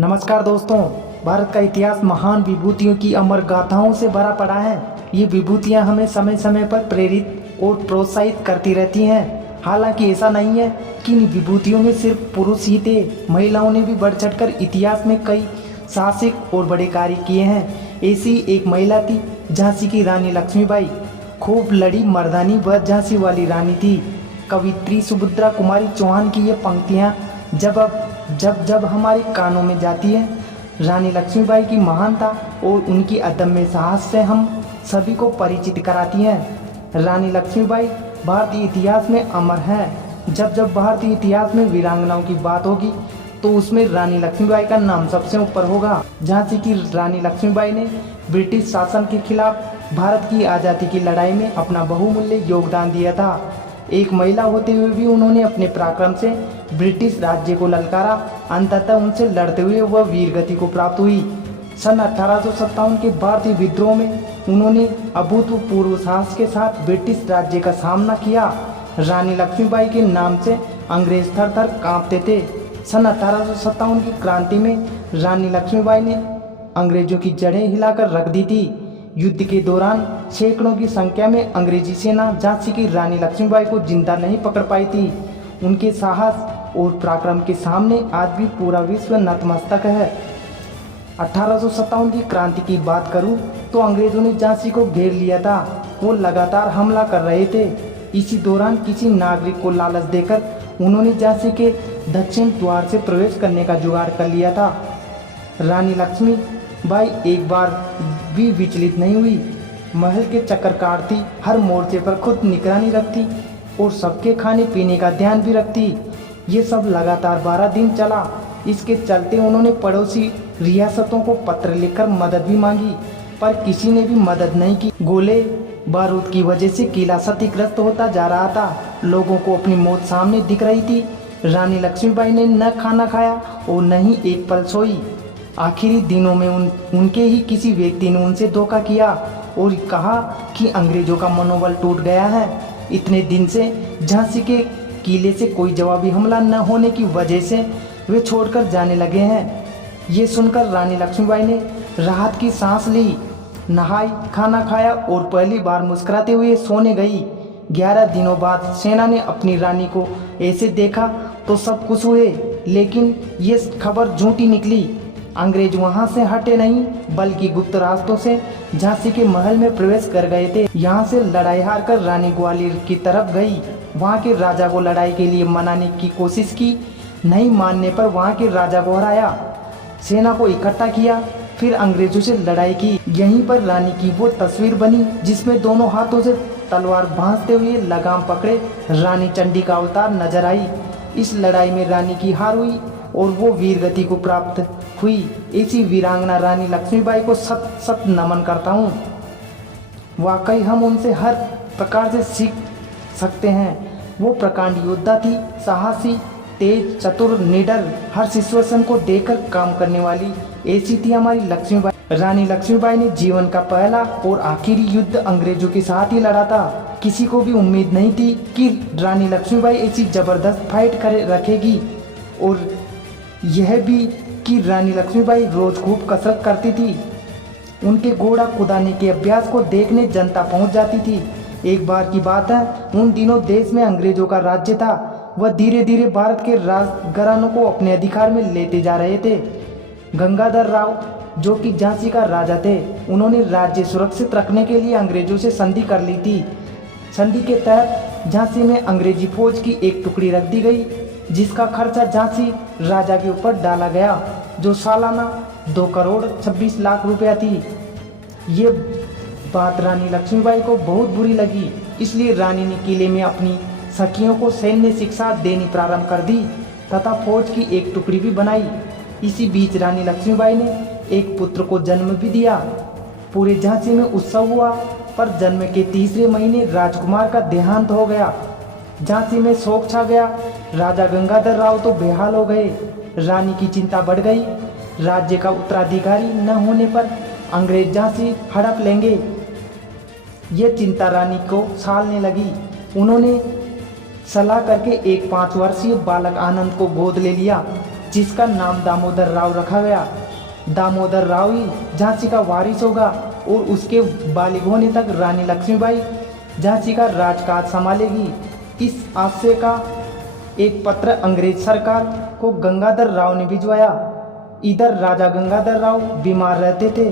नमस्कार दोस्तों। भारत का इतिहास महान विभूतियों की अमर गाथाओं से भरा पड़ा है। ये विभूतियाँ हमें समय समय पर प्रेरित और प्रोत्साहित करती रहती हैं। हालांकि ऐसा नहीं है कि इन विभूतियों में सिर्फ पुरुष ही थे, महिलाओं ने भी बढ़ चढ़कर इतिहास में कई साहसिक और बड़े कार्य किए हैं। ऐसी एक महिला थी झांसी की रानी लक्ष्मीबाई। खूब लड़ी मर्दानी व झांसी वाली रानी थी। कवित्री सुभद्रा कुमारी चौहान की ये पंक्तियाँ जब जब हमारे कानों में जाती है, रानी लक्ष्मीबाई की महानता और उनकी अदम्य साहस से हम सभी को परिचित कराती हैं। रानी लक्ष्मीबाई भारतीय इतिहास में अमर है। जब भारतीय इतिहास में वीरांगनाओं की बात होगी तो उसमें रानी लक्ष्मीबाई का नाम सबसे ऊपर होगा। झांसी की रानी लक्ष्मीबाई ने ब्रिटिश शासन के खिलाफ भारत की आज़ादी की लड़ाई में अपना बहुमूल्य योगदान दिया था। एक महिला होते हुए भी उन्होंने अपने पराक्रम से ब्रिटिश राज्य को ललकारा। अंततः उनसे लड़ते हुए वह वीर गति को प्राप्त हुई। सन 1857 के भारतीय विद्रोह में उन्होंने अभूतपूर्व साहस के साथ ब्रिटिश राज्य का सामना किया। रानी लक्ष्मीबाई के नाम से अंग्रेज थर थर कांपते थे। सन 1857 की क्रांति में रानी लक्ष्मीबाई ने अंग्रेजों की जड़ें हिलाकर रख दी थी। युद्ध के दौरान सैकड़ों की संख्या में अंग्रेजी सेना झांसी की रानी लक्ष्मीबाई को जिंदा नहीं पकड़ पाई थी। उनके साहस और पराक्रम के सामने आज भी पूरा विश्व नतमस्तक है। 1857 की क्रांति की बात करूं तो अंग्रेजों ने झांसी को घेर लिया था। वो लगातार हमला कर रहे थे। इसी दौरान किसी नागरिक को लालच देकर उन्होंने झांसी के दक्षिण द्वार से प्रवेश करने का जुगाड़ कर लिया था। रानी लक्ष्मीबाई एक बार भी विचलित नहीं हुई। महल के चक्कर काटती, हर मोर्चे पर खुद निगरानी रखती और सबके खाने पीने का ध्यान भी रखती। ये सब लगातार 12 दिन चला। इसके चलते उन्होंने पड़ोसी रियासतों को पत्र लिखकर मदद भी मांगी, पर किसी ने भी मदद नहीं की। गोले बारूद की वजह से किला क्षतिग्रस्त होता जा रहा था। लोगों को अपनी मौत सामने दिख रही थी। रानी लक्ष्मीबाई ने न खाना खाया और न ही एक पल सोई। आखिरी दिनों में उनके ही किसी व्यक्ति ने उनसे धोखा किया और कहा कि अंग्रेजों का मनोबल टूट गया है। इतने दिन से झांसी के किले से कोई जवाबी हमला न होने की वजह से वे छोड़कर जाने लगे हैं। ये सुनकर रानी लक्ष्मीबाई ने राहत की सांस ली, नहाई, खाना खाया और पहली बार मुस्कुराते हुए सोने गई। 11 दिनों बाद सेना ने अपनी रानी को ऐसे देखा तो सब खुश हुए, लेकिन ये खबर झूठी निकली। अंग्रेज वहां से हटे नहीं, बल्कि गुप्त रास्तों से झांसी के महल में प्रवेश कर गए थे। यहाँ से लड़ाई हार कर रानी ग्वालियर की तरफ गई। वहाँ के राजा को लड़ाई के लिए मनाने की कोशिश की। नहीं मानने पर वहाँ के राजा को हराया, सेना को इकट्ठा किया, फिर अंग्रेजों से लड़ाई की। यहीं पर रानी की वो तस्वीर बनी जिसमें दोनों हाथों से तलवार भांजते हुए लगाम पकड़े रानी चंडी का अवतार नजर आई। इस लड़ाई में रानी की हार हुई और वो वीर गति को प्राप्त हुई। इसी वीरांगना रानी लक्ष्मीबाई को सत सत नमन करता हूँ। वाकई हम उनसे हर प्रकार से सीख सकते हैं। वो प्रकांड योद्धा थी, साहसी, तेज, चतुर, निडर, हर सिचुएशन को देखकर काम करने वाली। ऐसी थी हमारी लक्ष्मीबाई। रानी लक्ष्मीबाई ने जीवन का पहला और आखिरी युद्ध अंग्रेजों के साथ ही लड़ा था। किसी को भी उम्मीद नहीं थी कि रानी लक्ष्मीबाई ऐसी जबरदस्त फाइट कर रखेगी, और यह भी कि रानी लक्ष्मीबाई रोज खूब कसरत करती थी। उनके घोड़ा कुदाने के अभ्यास को देखने जनता पहुंच जाती थी। एक बार की बात है, उन दिनों देश में अंग्रेजों का राज्य था। वह धीरे धीरे भारत के राजघरानों को अपने अधिकार में लेते जा रहे थे। गंगाधर राव, जो कि झांसी का राजा थे, उन्होंने राज्य सुरक्षित रखने के लिए अंग्रेजों से संधि कर ली थी। संधि के तहत झांसी में अंग्रेजी फौज की एक टुकड़ी रख दी गई, जिसका खर्चा झांसी राजा के ऊपर डाला गया, जो सालाना 2 करोड़ 26 लाख रुपया थी। ये बात रानी लक्ष्मीबाई को बहुत बुरी लगी, इसलिए रानी ने किले में अपनी सखियों को सैन्य शिक्षा देनी प्रारंभ कर दी तथा फौज की एक टुकड़ी भी बनाई। इसी बीच रानी लक्ष्मीबाई ने एक पुत्र को जन्म भी दिया। पूरे झांसी में उत्सव हुआ, पर जन्म के तीसरे महीने राजकुमार का देहांत हो गया। झांसी में शोक छा गया। राजा गंगाधर राव तो बेहाल हो गए। रानी की चिंता बढ़ गई। राज्य का उत्तराधिकारी न होने पर अंग्रेज झांसी हड़प लेंगे। ये चिंता रानी को सालने लगी। उन्होंने सलाह करके एक 5 वर्षीय बालक आनंद को गोद ले लिया जिसका नाम दामोदर राव रखा गया। दामोदर राव ही झांसी का वारिस होगा और उसके बालिग होने तक रानी लक्ष्मीबाई झांसी का राजकाज संभालेगी। इस आशय का एक पत्र अंग्रेज सरकार को गंगाधर राव ने भिजवाया। इधर राजा गंगाधर राव बीमार रहते थे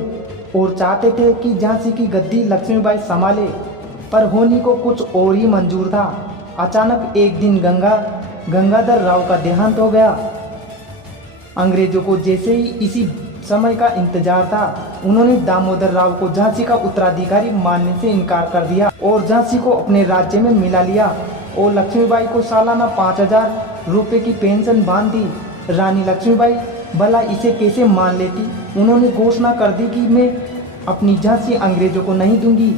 और चाहते थे कि झांसी की गद्दी लक्ष्मीबाई संभाले, पर होनी को कुछ और ही मंजूर था। अचानक एक दिन गंगाधर राव का देहांत हो गया। अंग्रेजों को जैसे ही इसी समय का इंतजार था, उन्होंने दामोदर राव को झांसी का उत्तराधिकारी मानने से इनकार कर दिया और झांसी को अपने राज्य में मिला लिया और लक्ष्मीबाई को सालाना 5,000 रुपये की पेंशन बांध दी। रानी लक्ष्मीबाई भला इसे कैसे मान लेती। उन्होंने घोषणा कर दी कि मैं अपनी झांसी अंग्रेजों को नहीं दूंगी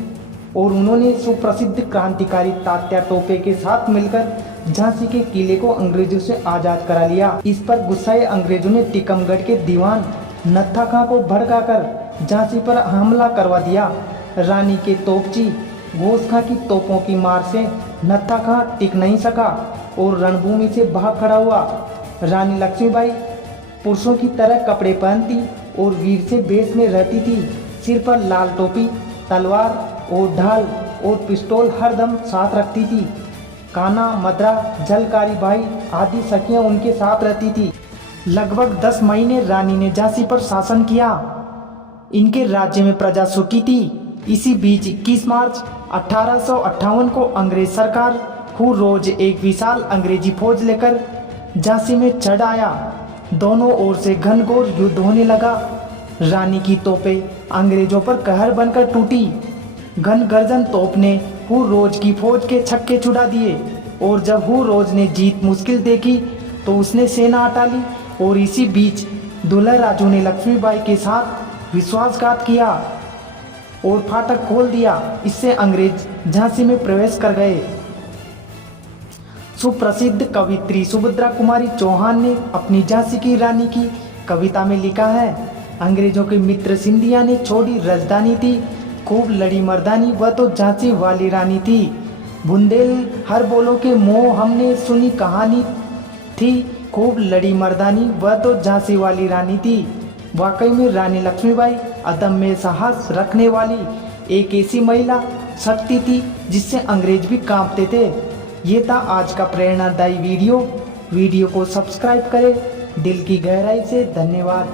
और उन्होंने सुप्रसिद्ध क्रांतिकारी तात्या टोपे के साथ मिलकर झांसी के किले को अंग्रेजों से आज़ाद करा लिया। इस पर गुस्साए अंग्रेजों ने टीकमगढ़ के दीवान नत्था खां को भड़काकर झांसी पर हमला करवा दिया। रानी के तोपची घोष खां की तोपों की मार से नत्था खां टिक नहीं सका और रणभूमि से भाग खड़ा हुआ। रानी लक्ष्मीबाई पुरुषों की तरह कपड़े पहनती और वीर से भेष में रहती थी। सिर पर लाल टोपी, तलवार और ढाल और पिस्तौल हरदम साथ रखती थी। काना, मद्रा, झलकारी बाई आदि सखियां उनके साथ रहती थी। लगभग 10 महीने रानी ने झांसी पर शासन किया। इनके राज्य में प्रजा सुखी थी। इसी बीच 21 मार्च 1858 को अंग्रेज सरकार हूँ रोज एक विशाल अंग्रेजी फौज लेकर झांसी में चढ़ आया। दोनों ओर से घनघोर युद्ध होने लगा। रानी की तोपें अंग्रेजों पर कहर बनकर टूटी। घन गर्जन तोप ने हूँ रोज की फौज के छक्के छुड़ा दिए और जब हूँ रोज ने जीत मुश्किल देखी तो उसने सेना हटा ली और इसी बीच दुल्हा राजू ने लक्ष्मीबाई के साथ विश्वासघात किया और फाटक खोल दिया। इससे अंग्रेज झांसी में प्रवेश कर गए। सुप्रसिद्ध कवित्री सुभद्रा कुमारी चौहान ने अपनी झांसी की रानी की कविता में लिखा है, अंग्रेजों के मित्र सिंधिया ने छोड़ी राजधानी थी, खूब लड़ी मर्दानी वह तो झांसी वाली रानी थी। बुंदेल हर बोलो के मोह हमने सुनी कहानी थी, खूब लड़ी मर्दानी वह तो झांसी वाली रानी थी। वाकई में रानी लक्ष्मीबाई अदम्य साहस रखने वाली एक ऐसी महिला शक्ति थी जिससे अंग्रेज भी कांपते थे। ये था आज का प्रेरणादायी वीडियो को सब्सक्राइब करें। दिल की गहराई से धन्यवाद।